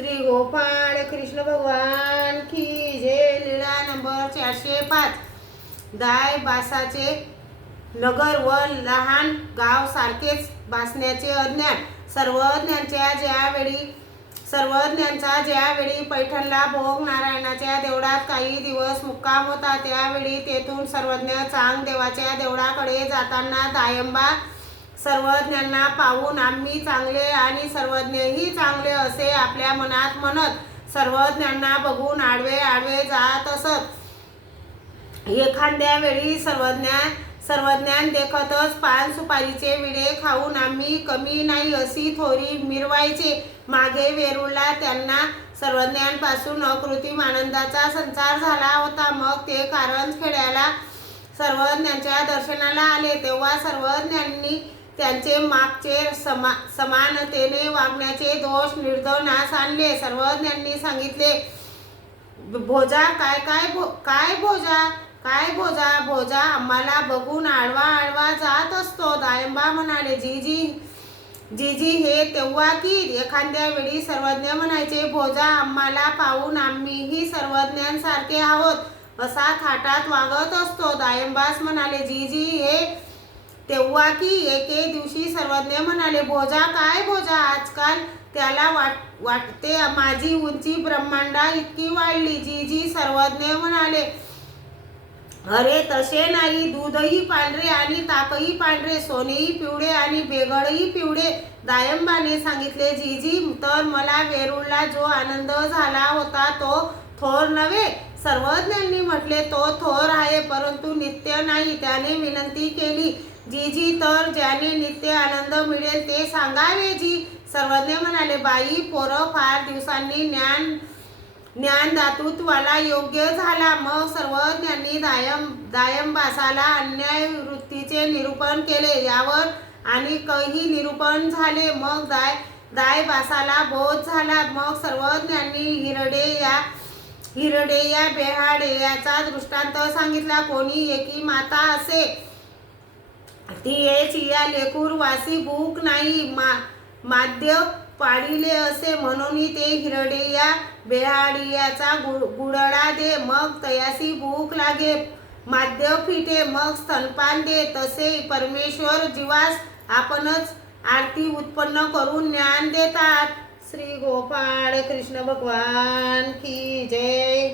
श्री गोपाळ कृष्ण भगवान की जय. लीळा नंबर चारशे पाच. दाय बासाचे नगर व लहान गाव सारखेच बासण्याचे अज्ञान. सर्वज्ञांच्या ज्यावेळी सर्वज्ञांचा ज्यावेळी पैठणला भोग नारायणाच्या देवळात काही दिवस मुक्काम होता त्यावेळी तेथून सर्वज्ञ चांग देवाच्या देवळाकडे जाताना दायंबा सर्वज्ञांना पाहून आम्ही चांगले आणि सर्वज्ञही चांगले असे आपल्या मनात म्हणत सर्वज्ञांना बघून आडवे आडवे जात असत. एखाद्या वेळी सर्वज्ञा सर्वज्ञान देखतच पान सुपारीचे विडे खाऊन आम्ही कमी नाही अशी थोरी मिरवायचे. मागे वेरूळला त्यांना सर्वज्ञांपासून अकृत्रिम आनंदाचा संचार झाला होता. मग ते कारंज खेड्याला सर्वज्ञांच्या दर्शनाला आले. तेव्हा सर्वज्ञांनी त्यांचे मागचे समा समानतेने वागण्याचे दोष निर्दोनास आणले. सर्वज्ञांनी सांगितले भोजा काय काय भो काय भोजा काय भोजा भोजा आम्हाला बघून आडवा आडवा जात असतो. दायंबा म्हणाले जी जी जी जी हे तेव्हा की? एखाद्या वेळी सर्वज्ञ म्हणायचे भोजा आम्हाला पाहून आम्हीही सर्वज्ञांसारखे आहोत. असा थाटात वागत असतो. दायंबास म्हणाले जी जी हे तेव्हा की एके दिवशी सर्वज्ञ म्हणाले भोजा काय भोजा? आजकाल त्याला वाट वाटते माझी उंची ब्रह्मांडा इतकी वाढली. जी जी सर्वज्ञ म्हणाले अरे तसे नाही. दूधही पांढरे आणि ताकही पांढरे सोनेही पिवळे आणि बेगडही पिवळे. दायंबाने सांगितले जी जी तर मला वेरूळला जो आनंद झाला होता तो थोर नव्हे. सर्वज्ञांनी म्हटले तो थोर आहे परंतु नित्य नाही. त्याने विनंती केली जी जी तर ज्याने नित्य आनंद मिळेल ते सांगावे जी. सर्वज्ञ म्हणाले बाई पोरं फार दिवसांनी ज्ञान ज्ञानदातृत्वाला योग्य झाला. मग सर्वज्ञांनी दायम दायंबासाला अन्याय वृत्तीचे निरूपण केले. यावर आणि काही निरूपण झाले. मग दाय दायबासाला बोध झाला. मग सर्वज्ञांनी हिरडे या हिरडे या बेहाडे याचा दृष्टांत सांगितला कोणी एकी माता असे? ती एच या लेकूर वासी भूक नाही मा माद्य पाडिले असे म्हणून ते हिरडे या बेहाडियाचा गु गुडळा दे मग तयासी भूक लागे माद्य फिटे मग स्तनपान दे तसे परमेश्वर जीवास आपणच आरती उत्पन्न करून ज्ञान देतात. श्री गोपाळ कृष्ण भगवान की जय